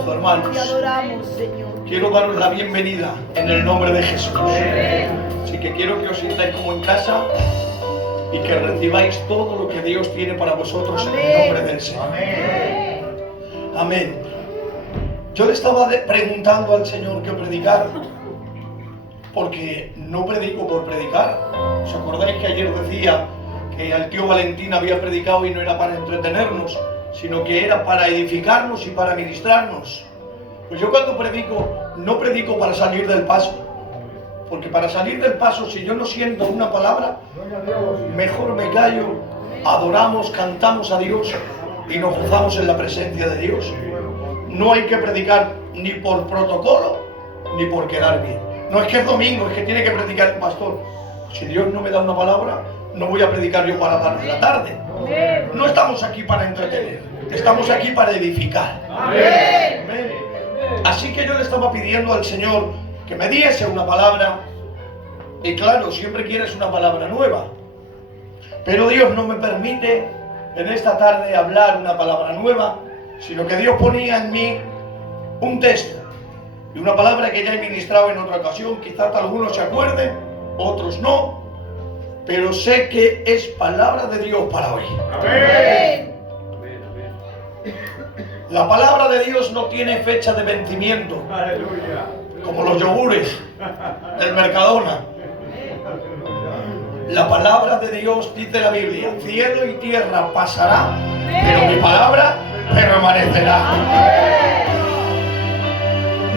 gozo, hermanos. Te adoramos, Señor. Quiero daros la bienvenida en el nombre de Jesús. Así que quiero que os sintáis como en casa y que recibáis todo lo que Dios tiene para vosotros en el nombre del Señor. Amén. Yo le estaba preguntando al Señor qué predicar, porque no predico por predicar. ¿Os acordáis que ayer decía que el tío Valentín había predicado y no era para entretenernos, sino que era para edificarnos y para ministrarnos? Pues yo cuando predico, no predico para salir del paso, porque para salir del paso, si yo no siento una palabra, mejor me callo, adoramos, cantamos a Dios y nos gozamos en la presencia de Dios. No hay que predicar ni por protocolo ni por quedar bien. No es que es domingo, es que tiene que predicar el pastor. Si Dios no me da una palabra, no voy a predicar yo para darle la tarde. No estamos aquí para entretener, estamos aquí para edificar. Amén. Así que yo le estaba pidiendo al Señor que me diese una palabra. Y claro, siempre quieres una palabra nueva, pero Dios no me permite en esta tarde hablar una palabra nueva, sino que Dios ponía en mí un texto y una palabra que ya he ministrado en otra ocasión. Quizás algunos se acuerden, otros no, pero sé que es palabra de Dios para hoy. Amén. La palabra de Dios no tiene fecha de vencimiento. Aleluya. Como los yogures del Mercadona. La palabra de Dios, dice la Biblia, cielo y tierra pasará, pero mi palabra permanecerá.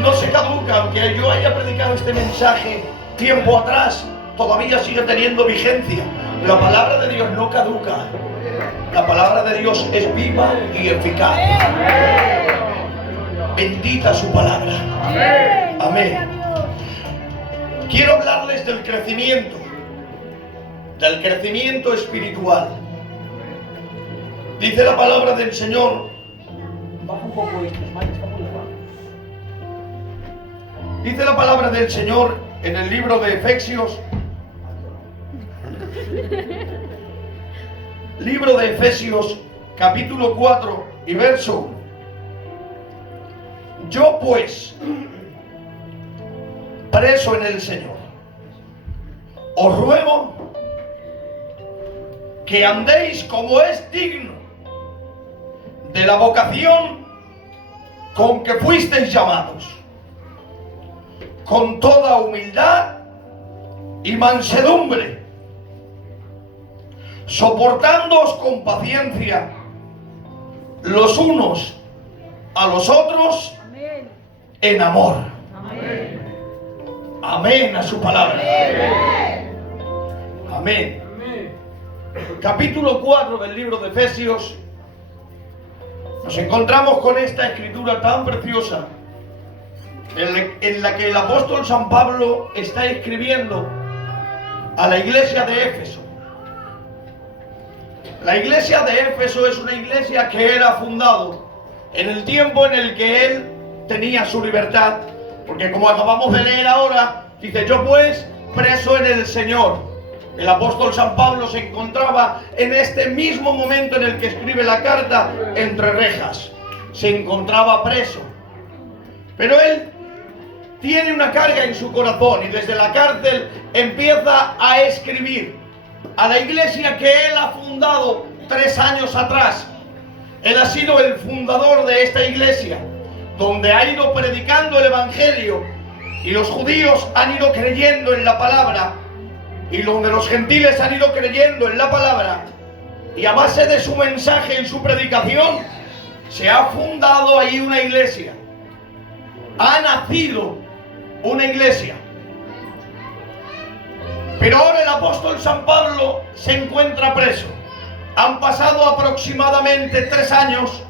No se caduca, aunque yo haya predicado este mensaje tiempo atrás, todavía sigue teniendo vigencia. La palabra de Dios no caduca. La palabra de Dios es viva y eficaz. Bendita su palabra. Amén. Quiero hablarles del crecimiento espiritual. Dice la palabra del Señor. Baja un poco esto, está muy elevado. Dice la palabra del Señor en el libro de Efesios. Libro de Efesios, capítulo 4 y verso 1. Yo pues, preso en el Señor, os ruego que andéis como es digno de la vocación con que fuisteis llamados, con toda humildad y mansedumbre, soportándoos con paciencia los unos a los otros. Amén. En amor. Amén. Amén a su palabra. Amén. Amén. Amén. Capítulo 4 del libro de Efesios. Nos encontramos con esta escritura tan preciosa en la que el apóstol San Pablo está escribiendo a la iglesia de Éfeso. La iglesia de Éfeso es una iglesia que era fundado en el tiempo en el que él tenía su libertad, porque como acabamos de leer ahora, dice: yo pues, preso en el Señor. El apóstol San Pablo se encontraba en este mismo momento en el que escribe la carta entre rejas. Se encontraba preso, pero él tiene una carga en su corazón y desde la cárcel empieza a escribir a la iglesia que él ha fundado 3 años atrás. Él ha sido el fundador de esta iglesia, donde ha ido predicando el evangelio y los judíos han ido creyendo en la palabra, y donde los gentiles han ido creyendo en la palabra, y a base de su mensaje y su predicación se ha fundado ahí una iglesia. Ha nacido una iglesia. Pero ahora el apóstol San Pablo se encuentra preso. Han pasado aproximadamente 3 años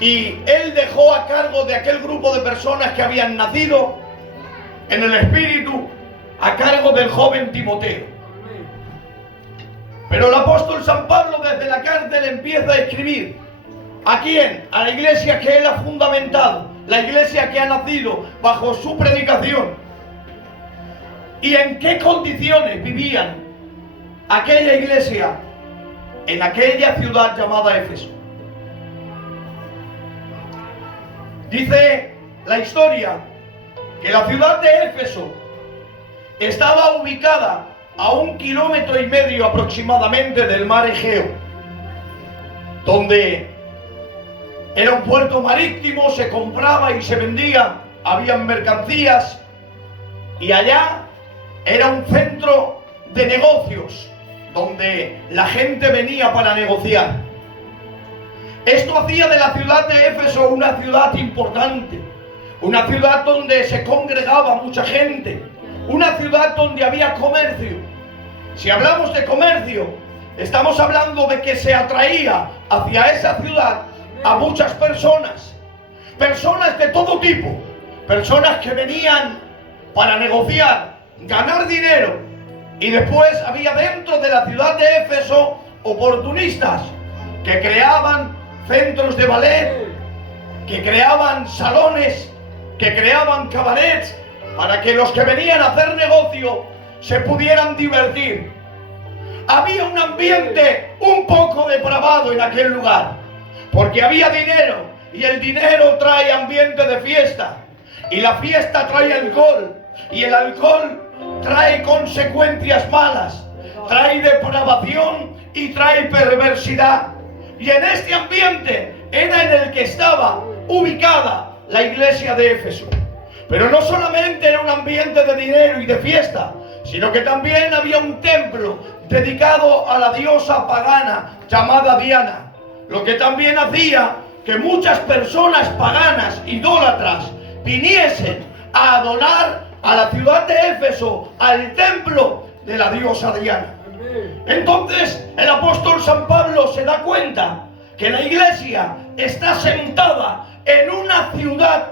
y él dejó a cargo de aquel grupo de personas que habían nacido en el Espíritu, a cargo del joven Timoteo. Pero el apóstol San Pablo desde la cárcel empieza a escribir. ¿A quién? A la iglesia que él ha fundamentado, la iglesia que ha nacido bajo su predicación. ¿Y en qué condiciones vivían aquella iglesia en aquella ciudad llamada Éfeso? Dice la historia que la ciudad de Éfeso estaba ubicada a 1,5 kilómetros aproximadamente del mar Egeo, donde era un puerto marítimo, se compraba y se vendía, habían mercancías, y allá era un centro de negocios donde la gente venía para negociar. Esto hacía de la ciudad de Éfeso una ciudad importante, una ciudad donde se congregaba mucha gente, una ciudad donde había comercio. Si hablamos de comercio, estamos hablando de que se atraía hacia esa ciudad a muchas personas, personas de todo tipo, personas que venían para negociar, ganar dinero, y después había dentro de la ciudad de Éfeso oportunistas que creaban centros de ballet, que creaban salones, que creaban cabarets, para que los que venían a hacer negocio se pudieran divertir. Había un ambiente un poco depravado en aquel lugar, porque había dinero, y el dinero trae ambiente de fiesta, y la fiesta trae alcohol, y el alcohol trae consecuencias malas, trae depravación y trae perversidad. Y en este ambiente era en el que estaba ubicada la iglesia de Éfeso. Pero no solamente era un ambiente de dinero y de fiesta, sino que también había un templo dedicado a la diosa pagana llamada Diana, lo que también hacía que muchas personas paganas, idólatras, viniesen a adorar a la ciudad de Éfeso, al templo de la diosa Diana. Entonces el apóstol San Pablo se da cuenta que la iglesia está sentada en una ciudad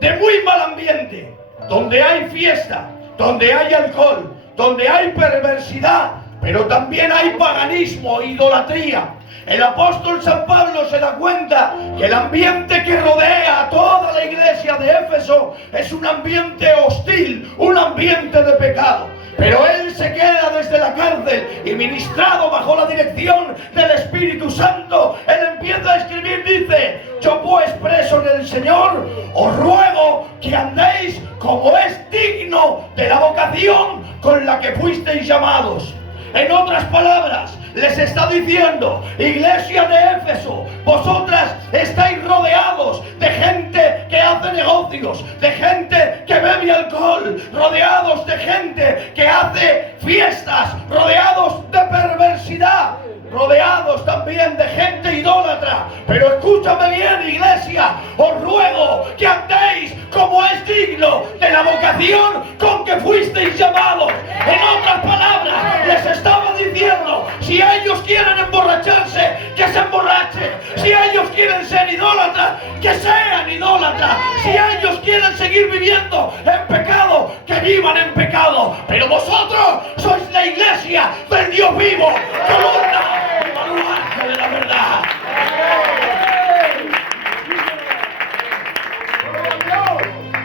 de muy mal ambiente, donde hay fiesta, donde hay alcohol, donde hay perversidad, pero también hay paganismo e idolatría. El apóstol San Pablo se da cuenta que el ambiente que rodea a toda la iglesia de Éfeso es un ambiente hostil, un ambiente de pecado. Pero él se queda desde la cárcel y, ministrado bajo la dirección del Espíritu Santo, él empieza a escribir, dice: yo pues, preso en el Señor, os ruego que andéis como es digno de la vocación con la que fuisteis llamados. En otras palabras, les está diciendo: iglesia de Éfeso, vosotras estáis rodeados de gente que hace negocios, de gente que bebe alcohol, rodeados de gente que hace fiestas, rodeados de perversidad, rodeados también de gente idólatra. Pero escúchame bien, iglesia, os ruego que andéis como es digno de la vocación con que fuisteis llamados. En otras palabras, les estaba diciendo: si ellos quieren emborracharse, que se emborrachen; si ellos quieren ser idólatras, que sean idólatras; si ellos quieren seguir viviendo en pecado, que vivan en pecado. Pero vosotros sois la iglesia del Dios vivo, columna y baluarte de la verdad.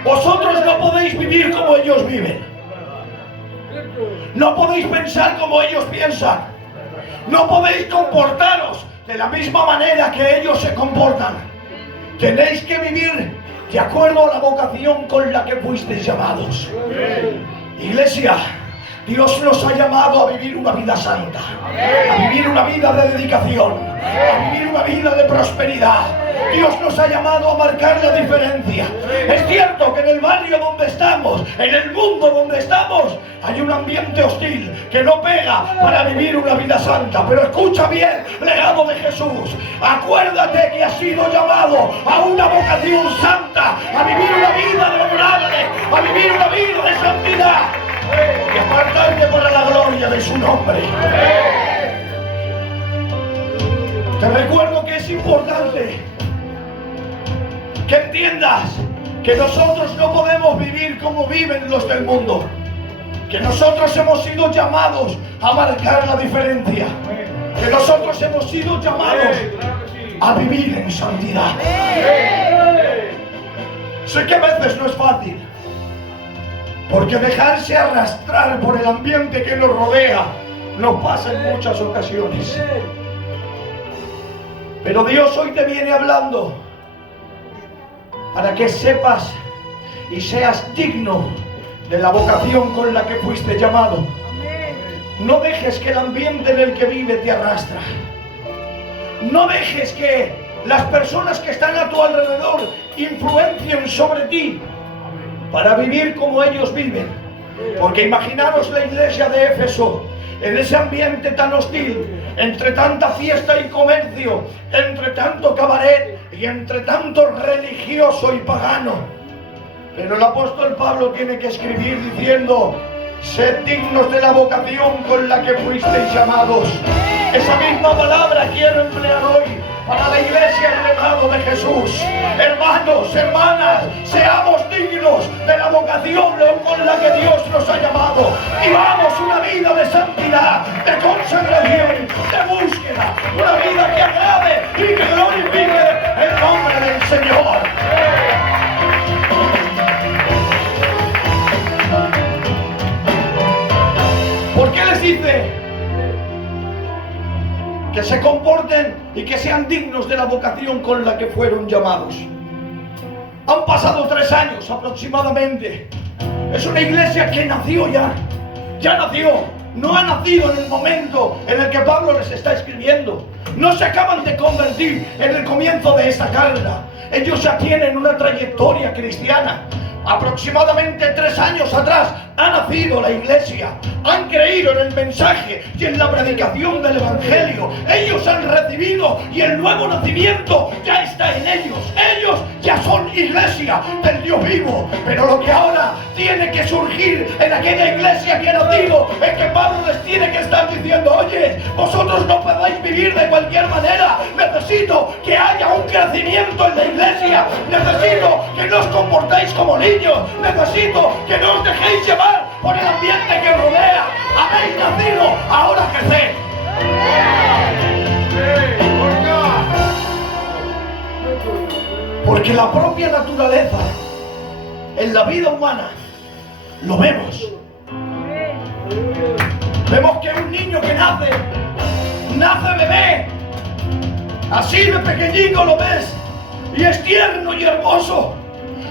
Vosotros no podéis vivir como ellos viven. No podéis pensar como ellos piensan. No podéis comportaros de la misma manera que ellos se comportan. Tenéis que vivir de acuerdo a la vocación con la que fuisteis llamados. Iglesia, Dios nos ha llamado a vivir una vida santa, a vivir una vida de dedicación, a vivir una vida de prosperidad. Dios nos ha llamado a marcar la diferencia. Es cierto que en el barrio donde estamos, en el mundo donde estamos, hay un ambiente hostil que no pega para vivir una vida santa. Pero escucha bien, legado de Jesús, acuérdate que has sido llamado a una vocación santa, a vivir una vida honorable, a vivir una vida de santidad y apartarte para la gloria de su nombre. Te recuerdo que es importante que entiendas que nosotros no podemos vivir como viven los del mundo, que nosotros hemos sido llamados a marcar la diferencia, que nosotros hemos sido llamados a vivir en santidad. Sé que a veces no es fácil, porque dejarse arrastrar por el ambiente que nos rodea nos pasa en muchas ocasiones. Pero Dios hoy te viene hablando para que sepas y seas digno de la vocación con la que fuiste llamado. No dejes que el ambiente en el que vive te arrastra. No dejes que las personas que están a tu alrededor influencien sobre ti para vivir como ellos viven. Porque imaginaros la iglesia de Éfeso, en ese ambiente tan hostil, entre tanta fiesta y comercio, entre tanto cabaret y entre tanto religioso y pagano. Pero el apóstol Pablo tiene que escribir diciendo: sed dignos de la vocación con la que fuisteis llamados. Esa misma palabra quiero emplear hoy para la iglesia del legado de Jesús. Hermanos, hermanas, seamos dignos de la vocación con la que Dios nos ha llamado. Vivamos una vida de santidad, de consagración, de búsqueda, una vida que agrade y que glorifique el nombre del Señor. ¿Por qué les dice que se comporten y que sean dignos de la vocación con la que fueron llamados? Han pasado 3 años aproximadamente. Es una iglesia que nació ya nació. No ha nacido en el momento en el que Pablo les está escribiendo. No se acaban de convertir en el comienzo de esta carga. Ellos ya tienen una trayectoria cristiana. Aproximadamente 3 años atrás ha nacido la iglesia. Han creído en el mensaje y en la predicación del Evangelio. Ellos han recibido y el nuevo nacimiento ya está en ellos. Ellos ya son iglesia del Dios vivo. Pero lo que ahora tiene que surgir en aquella iglesia que ha nacido es que Pablo les tiene que estar diciendo: oye, vosotros no podéis vivir de cualquier manera. Necesito que haya un crecimiento en la iglesia. Necesito que no os comportéis como niños. Necesito que no os dejéis llevar por el ambiente que rodea. Habéis nacido, ahora creced. Porque la propia naturaleza en la vida humana lo vemos. Vemos que un niño que nace bebé, así de pequeñito lo ves, y es tierno y hermoso.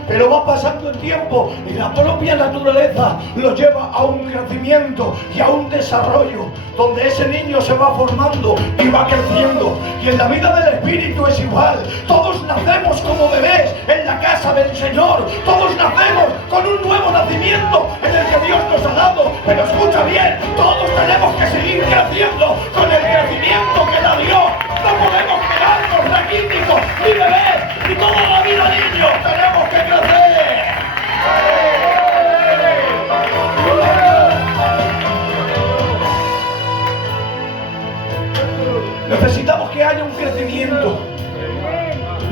Pero va pasando el tiempo y la propia naturaleza lo lleva a un crecimiento y a un desarrollo, donde ese niño se va formando y va creciendo. Y en la vida del Espíritu es igual. Todos nacemos como bebés en la casa del Señor. Todos nacemos con un nuevo nacimiento en el que Dios nos ha dado. Pero escucha bien, todos tenemos que seguir creciendo con el crecimiento que da Dios. No podemos quedarnos raquíticos ni bebés, ni toda la vida niños. Tenemos que crecer. Necesitamos que haya un crecimiento.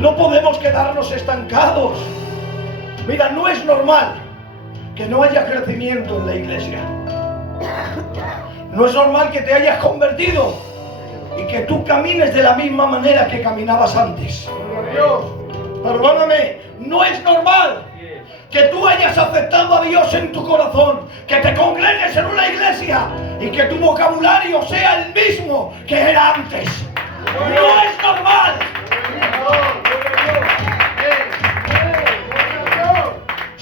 No podemos quedarnos estancados. Mira, no es normal que no haya crecimiento en la iglesia. No es normal que te hayas convertido y que tú camines de la misma manera que caminabas antes. Perdóname, no es normal que tú hayas aceptado a Dios en tu corazón, que te congregues en una iglesia y que tu vocabulario sea el mismo que era antes. No es normal.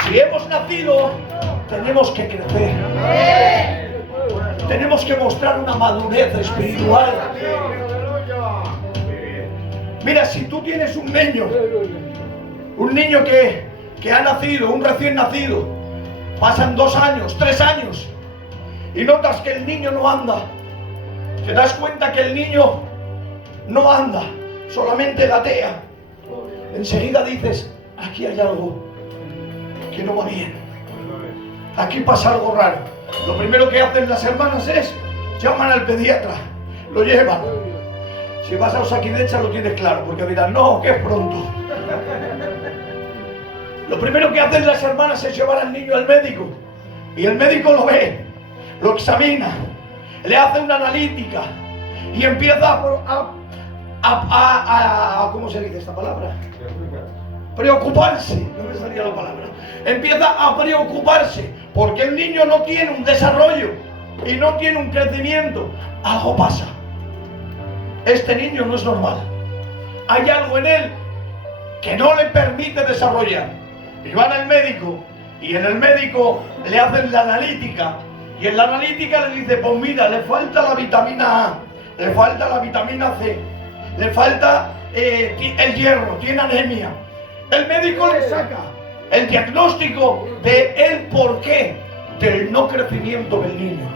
Si hemos nacido, tenemos que crecer. Tenemos que mostrar una madurez espiritual. Mira, si tú tienes un niño que ha nacido, un recién nacido, pasan 2 años, 3 años, y notas que el niño no anda, te das cuenta que el niño no anda, solamente gatea. Enseguida dices: aquí hay algo que no va bien, aquí pasa algo raro. Lo primero que hacen las hermanas es llaman al pediatra, lo llevan. Si vas a Osakidecha lo tienes claro, porque dirán: no, que es pronto. Lo primero que hacen las hermanas es llevar al niño al médico, y el médico lo ve, lo examina, le hace una analítica y empieza a ¿cómo se dice esta palabra? Preocuparse, no me salía la palabra. Empieza a preocuparse porque el niño no tiene un desarrollo y no tiene un crecimiento. Algo pasa. Este niño no es normal. Hay algo en él que no le permite desarrollar. Y van al médico, y en el médico le hacen la analítica, y en la analítica le dice, pues mira, le falta la vitamina A, le falta la vitamina C, le falta el hierro, tiene anemia. El médico le saca el diagnóstico de el porqué del no crecimiento del niño.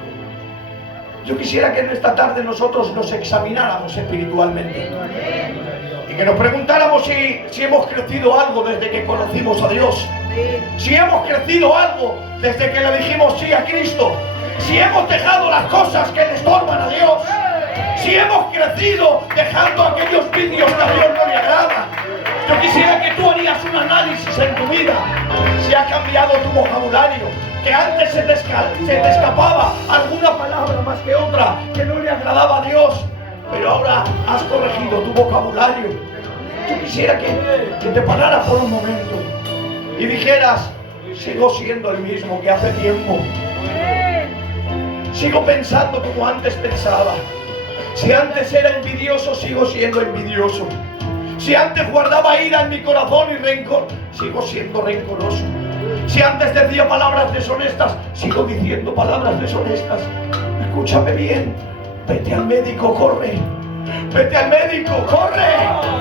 Yo quisiera que en esta tarde nosotros nos examináramos espiritualmente y que nos preguntáramos si hemos crecido algo desde que conocimos a Dios, si hemos crecido algo desde que le dijimos sí a Cristo, si hemos dejado las cosas que le estorban a Dios, si hemos crecido dejando aquellos vicios que a Dios no le agradan. Yo quisiera que tú harías un análisis en tu vida, si ha cambiado tu vocabulario, que antes se te escapaba alguna palabra más que otra que no le agradaba a Dios, pero ahora has corregido tu vocabulario. Yo quisiera que te pararas por un momento y dijeras, sigo siendo el mismo que hace tiempo, sigo pensando como antes pensaba. Si antes era envidioso, sigo siendo envidioso. Si antes guardaba ira en mi corazón y rencor, sigo siendo rencoroso. Si antes decía palabras deshonestas, sigo diciendo palabras deshonestas. Escúchame bien, vete al médico, corre. Vete al médico, corre.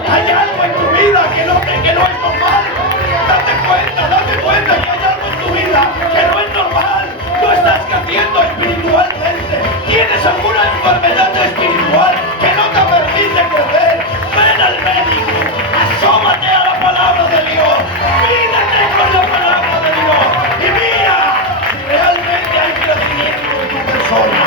Hay algo en tu vida que no es normal. Date cuenta que hay algo en tu vida que no es normal. No estás creciendo espiritualmente. Tienes alguna enfermedad espiritual que no te permite crecer. Ven al médico, asómate a la palabra de Dios, mírate con la palabra de Dios y mira si realmente hay crecimiento en tu persona.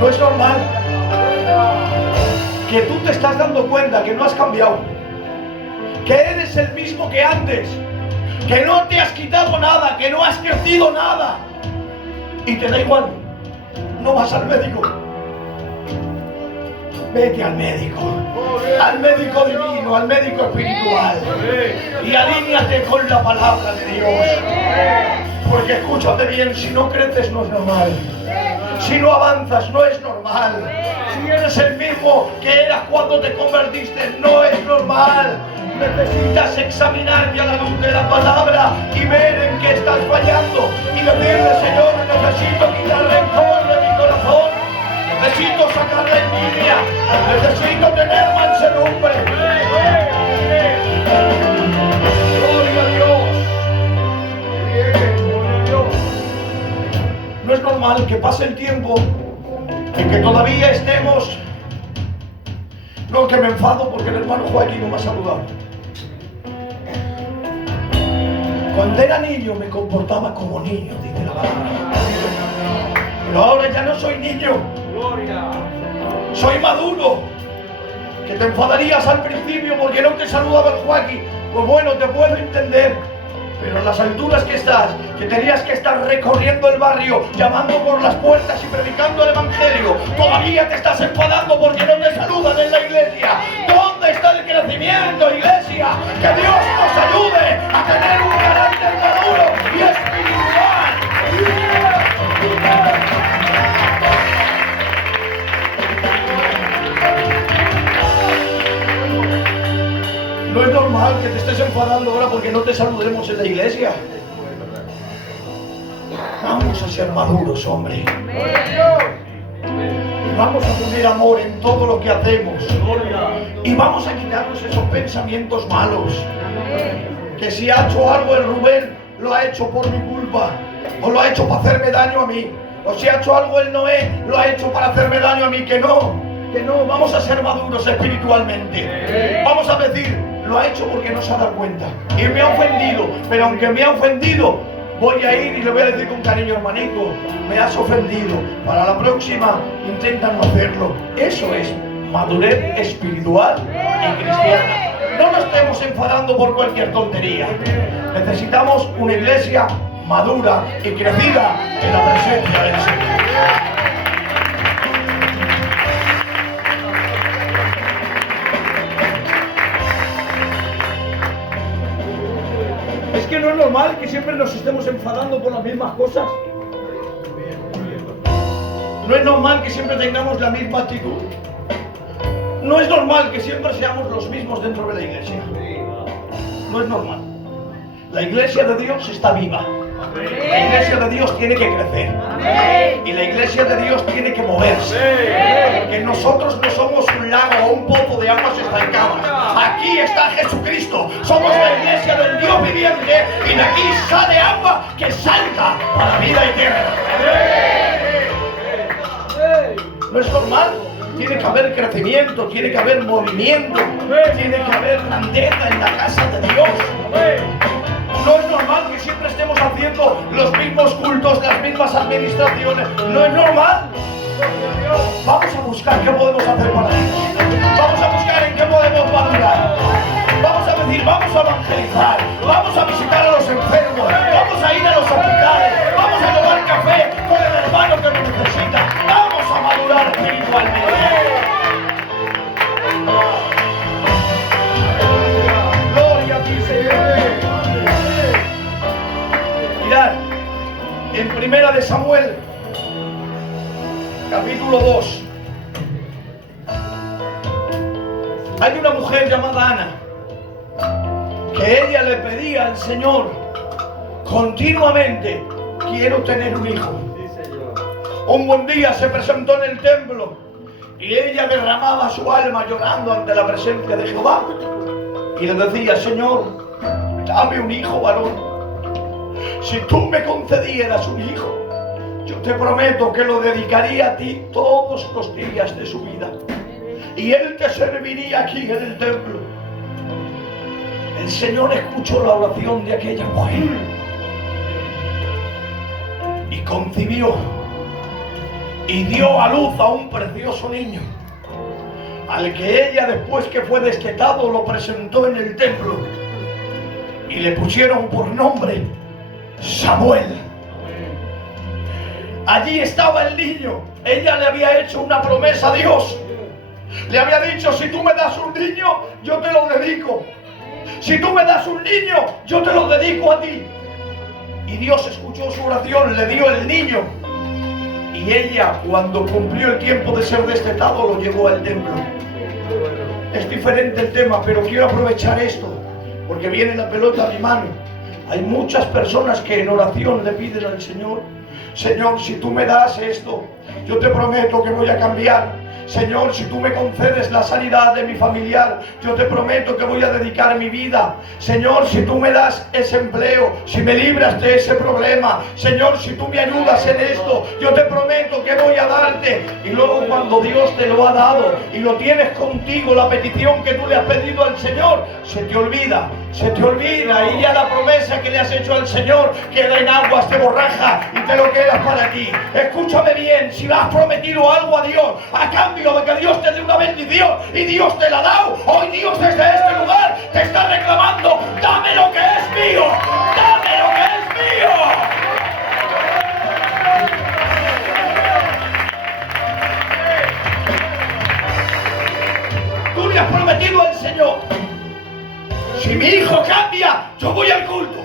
No es normal que tú te estás dando cuenta que no has cambiado, que eres el mismo que antes, que no te has quitado nada, que no has crecido nada y te da igual, no vas al médico. Vete al médico divino, al médico espiritual y alíñate con la palabra de Dios, porque escúchate bien, si no creces no es normal, si no avanzas no es normal, si eres el mismo que eras cuando te convertiste no es normal. Necesitas examinarte a la luz de la palabra y ver en qué estás fallando y decirle, Señor, necesito quitar rencor de mi corazón, necesito sacar la envidia, necesito tener mansedumbre. Gloria a Dios. No es normal que pase el tiempo y que todavía estemos. No, que me enfado porque el hermano Joaquín no me ha saludado. Cuando era niño me comportaba como niño, dice la palabra. Pero ahora ya no soy niño. Soy maduro. Que te enfadarías al principio porque no te saludaba el Joaquín. Pues bueno, te puedo entender. Pero a las alturas que estás, que tenías que estar recorriendo el barrio, llamando por las puertas y predicando el evangelio, todavía te estás enfadando porque no te saludan en la iglesia. ¿Dónde está el crecimiento, iglesia? Que Dios nos ayude a tener un carácter maduro y espiritual. No es normal que te estés enfadando ahora porque no te saludemos en la iglesia. Vamos a ser maduros, hombre. Vamos a poner amor en todo lo que hacemos. Y vamos a quitarnos esos pensamientos malos. Que si ha hecho algo el Rubén, lo ha hecho por mi culpa. O lo ha hecho para hacerme daño a mí. O si ha hecho algo el Noé, lo ha hecho para hacerme daño a mí. Que no, vamos a ser maduros espiritualmente. Vamos a decir, lo ha hecho porque no se ha dado cuenta y me ha ofendido, pero aunque me ha ofendido, voy a ir y le voy a decir con cariño, hermanito, me has ofendido, para la próxima intenta no hacerlo. Eso es madurez espiritual y cristiana. No nos estemos enfadando por cualquier tontería. Necesitamos una iglesia madura y crecida en la presencia del Señor. Es que no es normal que siempre nos estemos enfadando por las mismas cosas. No es normal que siempre tengamos la misma actitud. No es normal que siempre seamos los mismos dentro de la iglesia. No es normal. La iglesia de Dios está viva. La iglesia de Dios tiene que crecer. Y la iglesia de Dios tiene que moverse. Porque nosotros no somos un lago o un pozo de aguas estancadas. Aquí está Jesucristo. Somos la iglesia del Dios viviente. Y de aquí sale agua que salta para vida eterna. No es normal. Tiene que haber crecimiento, tiene que haber movimiento, tiene que haber grandeza en la casa de Dios. No es normal que siempre estemos haciendo los mismos cultos, las mismas administraciones. No es normal. Vamos a buscar qué podemos hacer para ellos. Vamos a buscar en qué podemos madurar. Vamos a decir, vamos a evangelizar. Vamos a visitar a los enfermos. Vamos a ir a los hospitales. Vamos a tomar café con el hermano que lo necesita. Vamos a madurar espiritualmente. Gloria a ti, Señor. Mirad, en Primera de Samuel, capítulo 2, hay una mujer llamada Ana, que ella le pedía al Señor continuamente: quiero tener un hijo. Un buen día se presentó en el templo y ella derramaba su alma llorando ante la presencia de Jehová y le decía: Señor, dame un hijo varón. Si tú me concedieras un hijo, yo te prometo que lo dedicaría a ti todos los días de su vida y él te serviría aquí en el templo. El Señor escuchó la oración de aquella mujer y concibió y dio a luz a un precioso niño, al que ella, después que fue destetado, lo presentó en el templo y le pusieron por nombre Samuel. Allí estaba el niño. Ella le había hecho una promesa a Dios. Le había dicho: si tú me das un niño, yo te lo dedico. Si tú me das un niño, yo te lo dedico a ti. Y Dios escuchó su oración, le dio el niño. Y ella, cuando cumplió el tiempo de ser destetado, lo llevó al templo. Es diferente el tema, pero quiero aprovechar esto, porque viene la pelota a mi mano. Hay muchas personas que en oración le piden al Señor: Señor, si tú me das esto, yo te prometo que voy a cambiar. Señor, si tú me concedes la sanidad de mi familiar, yo te prometo que voy a dedicar mi vida. Señor, si tú me das ese empleo, si me libras de ese problema, Señor, si tú me ayudas en esto, yo te prometo que voy a darte. Y luego, cuando Dios te lo ha dado y lo tienes contigo, la petición que tú le has pedido al Señor, se te olvida y ya la promesa que le has hecho al Señor queda en aguas de borraja y te lo quedas para ti. Escúchame bien, si le has prometido algo a Dios a cambio de que Dios te dé una bendición y Dios te la ha dado, hoy Dios desde este lugar te está reclamando: dame lo que es mío, dame lo que es mío. Tú le has prometido al Señor: si mi hijo cambia, yo voy al culto.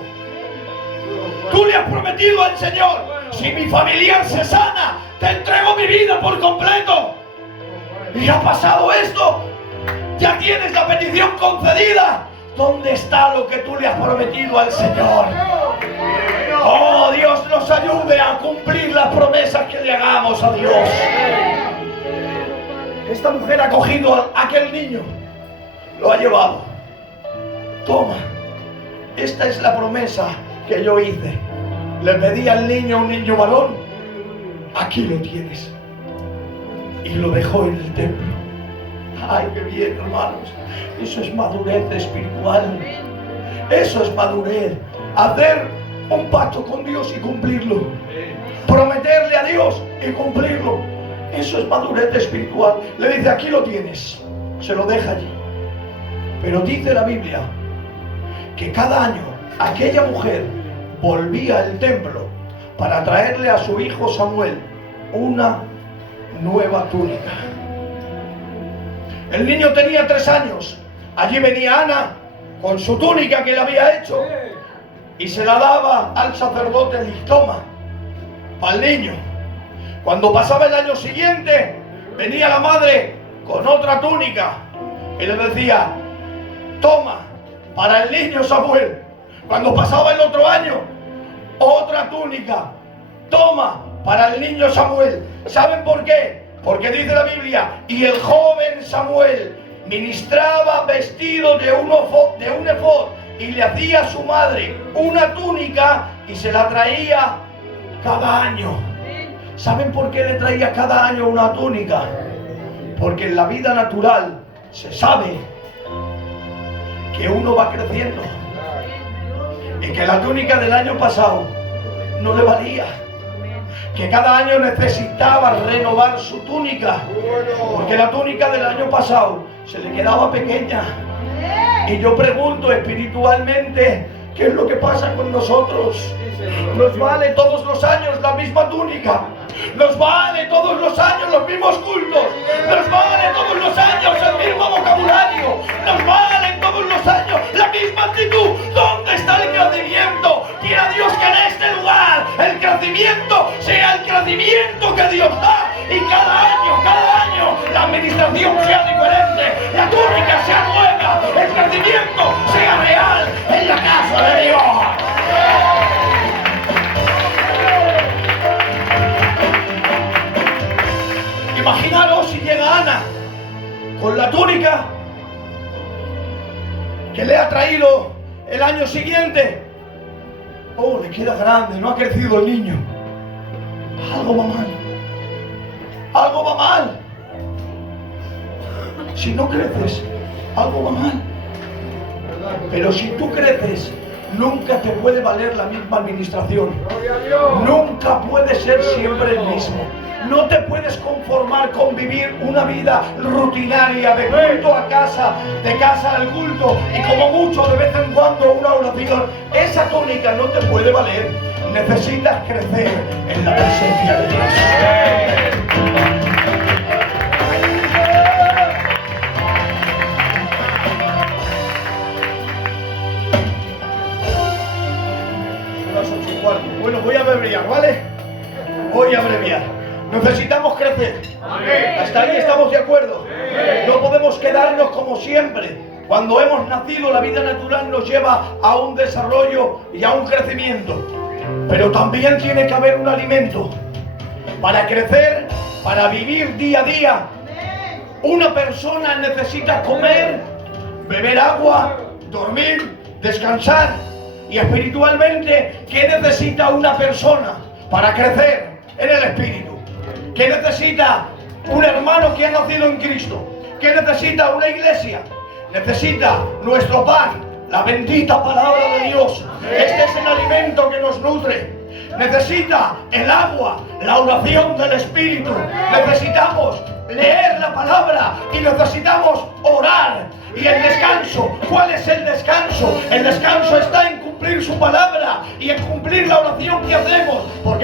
Tú le has prometido al Señor: si mi familiar se sana, te entrego mi vida por completo. Y ha pasado esto, ya tienes la petición concedida. ¿Dónde está lo que tú le has prometido al Señor? Oh, Dios nos ayude a cumplir las promesas que le hagamos a Dios. Esta mujer ha cogido a aquel niño, lo ha llevado. Toma, esta es la promesa que yo hice. Le pedí al niño un niño varón. Aquí lo tienes. Y lo dejó en el templo. Ay, qué bien, hermanos. Eso es madurez espiritual. Eso es madurez. Hacer un pacto con Dios y cumplirlo. Prometerle a Dios y cumplirlo. Eso es madurez espiritual. Le dice: aquí lo tienes. Se lo deja allí. Pero dice la Biblia que cada año aquella mujer volvía al templo para traerle a su hijo Samuel una nueva túnica. El niño tenía 3 años. Allí venía Ana con su túnica que le había hecho y se la daba al sacerdote Lictoma, al niño. Cuando pasaba el año siguiente, venía la madre con otra túnica y le decía: toma, para el niño Samuel. Cuando pasaba el otro año, otra túnica, toma, para el niño Samuel. ¿Saben por qué? Porque dice la Biblia: y el joven Samuel ministraba vestido de un efod, y le hacía a su madre una túnica y se la traía cada año. ¿Saben por qué le traía cada año una túnica? Porque en la vida natural se sabe que uno va creciendo y que la túnica del año pasado no le valía, que cada año necesitaba renovar su túnica, porque la túnica del año pasado se le quedaba pequeña. Y yo pregunto espiritualmente, ¿qué es lo que pasa con nosotros? Nos vale todos los años la misma túnica, nos vale todos los años los mismos cultos, nos vale todos los años el mismo vocabulario, nos vale todos los años la misma actitud. ¿Dónde está el crecimiento? Quiera Dios que en este lugar el crecimiento sea el crecimiento que Dios da, y cada año la administración sea diferente, la túnica sea nueva, el crecimiento sea real en la casa de Dios. Imaginaros si llega Ana con la túnica que le ha traído el año siguiente. Oh, le queda grande, no ha crecido el niño. Algo va mal. Algo va mal. Si no creces, algo va mal. Pero si tú creces, nunca te puede valer la misma administración. Nunca puede ser siempre el mismo. No te puedes conformar con vivir una vida rutinaria de culto a casa, de casa al culto, y como mucho de vez en cuando una oración. Esa túnica no te puede valer. Necesitas crecer en la presencia de Dios. Las 8:15. Bueno, voy a abreviar, ¿vale? Voy a abreviar. Necesitamos crecer. Hasta ahí estamos de acuerdo. No podemos quedarnos como siempre. Cuando hemos nacido, la vida natural nos lleva a un desarrollo y a un crecimiento. Pero también tiene que haber un alimento. Para crecer, para vivir día a día, una persona necesita comer, beber agua, dormir, descansar. Y espiritualmente, ¿qué necesita una persona para crecer en el espíritu? ¿Qué necesita un hermano que ha nacido en Cristo? ¿Qué necesita una iglesia? Necesita nuestro pan, la bendita palabra de Dios. Este es el alimento que nos nutre. Necesita el agua, la oración del Espíritu. Necesitamos leer la palabra y necesitamos orar. Y el descanso, ¿cuál es el descanso? El descanso está en cumplir su palabra y en cumplir la oración que hacemos. Porque